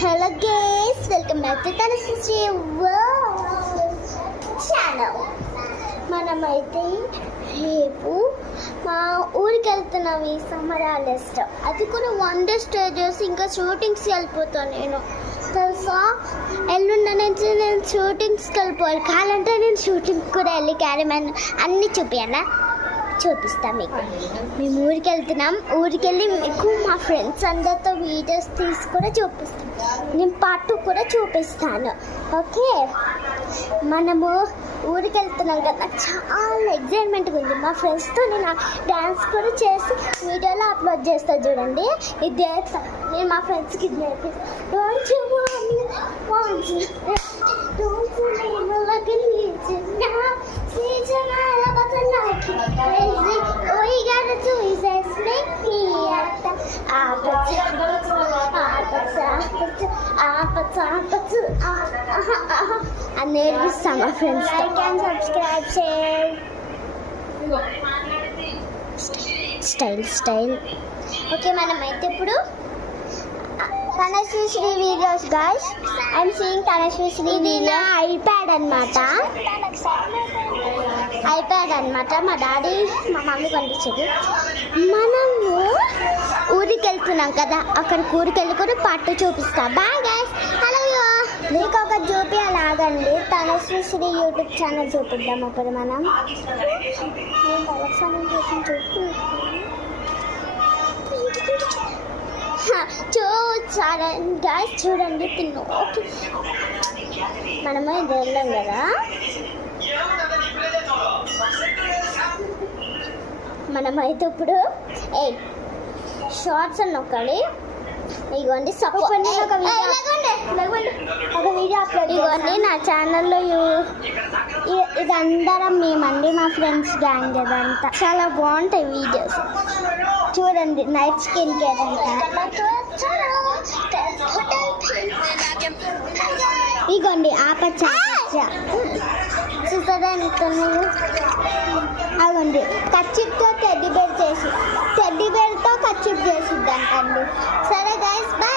Hello guys, welcome back to Tanushree channel. మనమైతే రేపు మా ఊరికి వెళ్తున్నాం ఈ సమ్మర్ హాలిడేస్లో. అది కూడా 1 day స్టే చేసి ఇంకా షూటింగ్స్కి వెళ్ళిపోతాను నేను, తెలుసా? ఎల్లుండి నుంచి నేను షూటింగ్స్కి వెళ్ళిపోవాలి. కావాలంటే నేను షూటింగ్కి కూడా వెళ్ళి క్యారీమెన్ అన్నీ చూపిస్తాం మీకు. మేము ఊరికి వెళ్తున్నాం. ఊరికి వెళ్ళి మీకు మా ఫ్రెండ్స్ అందరితో వీడియోస్ తీసి కూడా చూపిస్తాం. నేను పార్ట్ 2 కూడా చూపిస్తాను. ఓకే, మనము ఊరికి వెళ్తున్నాం కదా, చాలా ఎగ్జైట్మెంట్గా ఉంది. మా ఫ్రెండ్స్తో నేను డ్యాన్స్ కూడా చేసి వీడియోలో అప్లోడ్ చేస్తాను. చూడండి, ఇది చేస్తాను నేను మా ఫ్రెండ్స్కి. ఇది నేర్పిస్తాను. అని నేర్పిస్తాం మా ఫ్రెండ్స్. లైక్ అండ్ సబ్స్క్రైబ్ చేయండి. స్టైల్ ఓకే, మనమైతే ఇప్పుడు Tanushree videos guys. I'm seeing Tanushree video. iPad అన్నమాట. మా డాడీ మా మమ్మీ కనిపించారు. మనము ఊరికి వెళ్తున్నాం కదా, అక్కడికి ఊరికి వెళ్ళి కూడా పార్ట్ 2 చూపిస్తాం. Bye guys. హలో, మీకు ఒక చూపి అలాగండి. Tanushree యూట్యూబ్ ఛానల్ చూపిద్దాం అప్పుడు మనం. చూడండి గాయస్, చూడండి పిల్లలకి మనము ఇది వెళ్ళాం కదా. మనమైతే ఇప్పుడు షార్ట్స్ అని నొక్కాలి. ఇదిగోండి, ఒక వీడియో అప్లోడ్ ఇవ్వండి నా ఛానల్లో. ఇది అందరం మేమండి, మా ఫ్రెండ్స్ గ్యాంగ్. ఇదంతా చాలా బాగుంటాయి వీడియోస్. చూడండి, నైట్ స్కిన్ కేర్ అంట. ఇగోండి ఆపచ్చ చూసారా ఎంత. అగోండి కచ్చిప్తో టెడ్డీ బేర్తో కచ్చిప్ చేసిద్దంటండి. సరే గైస్, బాయ్.